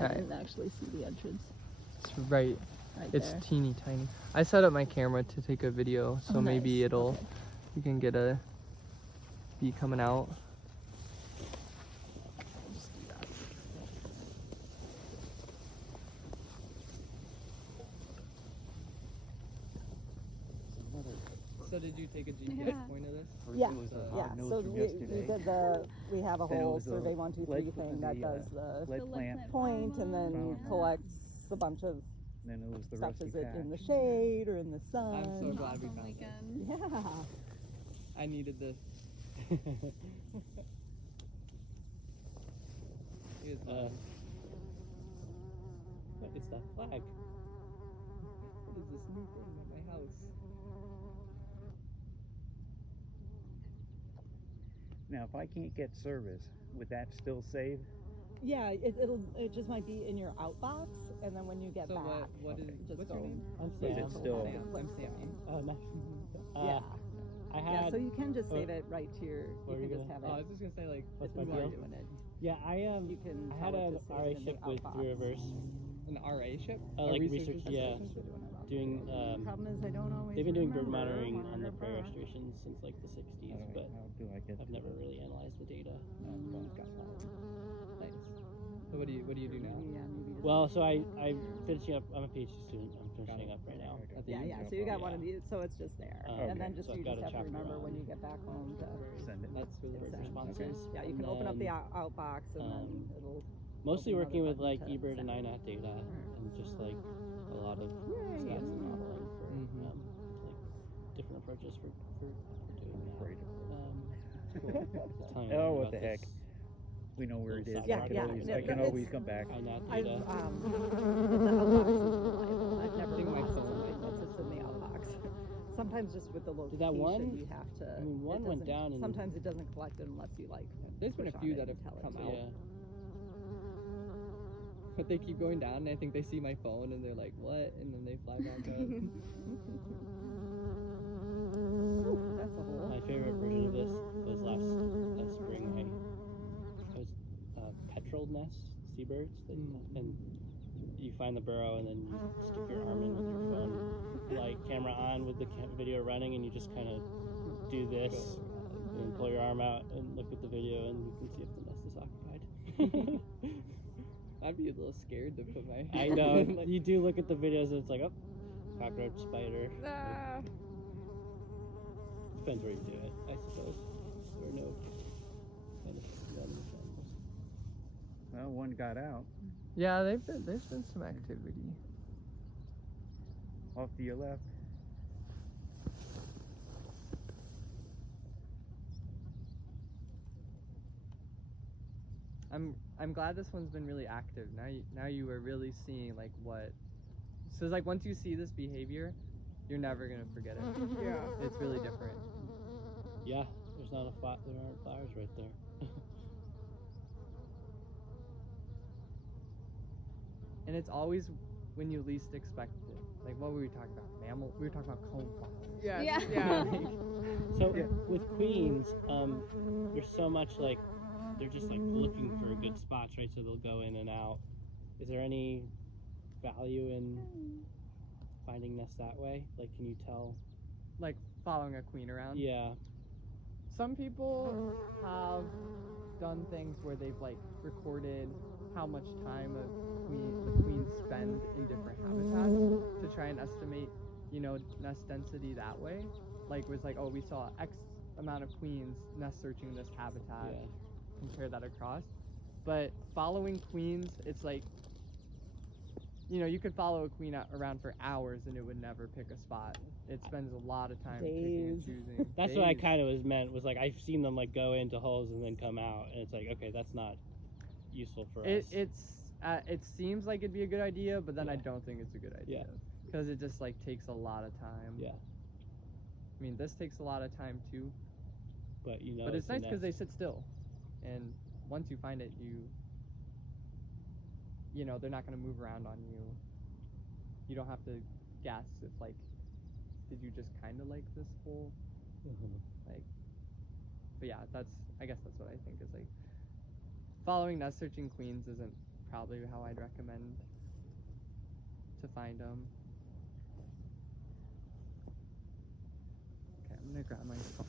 I didn't actually see the entrance. It's right it's there. teeny tiny. I set up my camera to take a video, so maybe nice. it'll Okay. you can get a bee coming out. Just do that. So did you take a GPS point of this? Yeah, yeah. So we have a whole survey 1, 2, 3 thing that does the lead plant point and then collects a bunch of then it was the stuff. rusty Is it patch. in the shade or in the sun? I'm so glad we found this. Yeah. I needed this. Here's what is that flag? what is this new thing at my house? Now, if I can't get service, would that still save? Yeah, it just might be in your outbox, and then when you get back, what is just what's go. your name? I'm Is Sam. it still? I'm Sammy. Oh, nice. Yeah. I Yeah, had. so you can just save it right to your. What You were can you just have Oh, I it. was just gonna say like What's if my you are deal? doing it. Yeah, You can. I had tell it an to save RA it in the ship with outbox. Blue Rivers An RA ship? like research research. assistant? Yeah, I think they're doing it around doing. the problem is I don't always. They've been doing bird remember monitoring on the monitor prairie bird. restorations since like the 60s, but How do I get I've never really analyzed the data. Nice. So what do you do now? Yeah, maybe just Well, so I'm finishing up. I'm a PhD student. I'm finishing up right now. At the Yeah, U? so you got one Yeah. of these, so it's just there, Okay. and then just So I've you got just a have to chapter remember when on you get back home to. send it? That's really Bird send. responses. Yeah, you And can open up the then, outbox, and then it'll. mostly open working another with like button to eBird and send. INAT data and just like a lot of Yay. stats and modeling for Mhm. like different approaches for doing that. Afraid of Just telling you Oh, about what the heck. this We know where it is. Yeah, I can yeah. always, Yeah, I can it's- always come back. INAT I've data. the outbox is reliable. I've never think my lost phone something that sits in the outbox. Sometimes just with the location, that one? you have to. I mean, one it went doesn't- down and- Sometimes it doesn't collect it unless you like. There's been a push on few it that and have tell it come to. out. Yeah. But they keep going down and I think they see my phone and they're like, what? And then they fly back up. Ooh, that's a hole. My favorite version of this was last spring. I was petrel nest seabirds, and you find the burrow and then you stick your arm in with your phone, like camera on with the video running, and you just kind of do this and then pull your arm out and look at the video, and you can see if the nest is occupied. I'd be a little scared to put my I know. You do look at the videos and it's like, oh, cockroach, spider. Ah. Depends where you do it, I suppose. Or no kind of animals. Well, one got out Yeah, there's been some activity. off to your left. I'm glad this one's been really active. Now you are really seeing like what. So it's like once you see this behavior, you're never gonna forget it. Yeah. It's really different. Yeah, there's not there aren't flowers right there. And it's always when you least expect it. Like what were we talking about? Mammal? We were talking about cone flowers. Yeah. So with queens, there's so much like they're just like looking for good spots, right? So they'll go in and out. Is there any value in finding nests that way? Like, can you tell? Like following a queen around. Yeah. Some people have done things where they've like recorded how much time the queens spend in different habitats to try and estimate, nest density that way. Like was like, oh, we saw X amount of queens nest searching this habitat. Yeah. Compare that across. But following queens, it's like, you could follow a queen around for hours and it would never pick a spot. It spends a lot of time picking and choosing. That's what I kind of was meant. Was like I've seen them like go into holes and then come out, and it's like, okay, that's not useful for us. It seems like it'd be a good idea, but then Yeah. I don't think it's a good idea. Yeah. Because it just like takes a lot of time. Yeah. I mean, this takes a lot of time too. But But it's a nice because they nest. sit still, and once you find it, they're not going to move around on you. You don't have to guess if like, did you just kind of like this hole? Like, but yeah, I guess that's what I think is like, following nest searching queens isn't probably how I'd recommend to find them. Okay, I'm gonna grab my phone.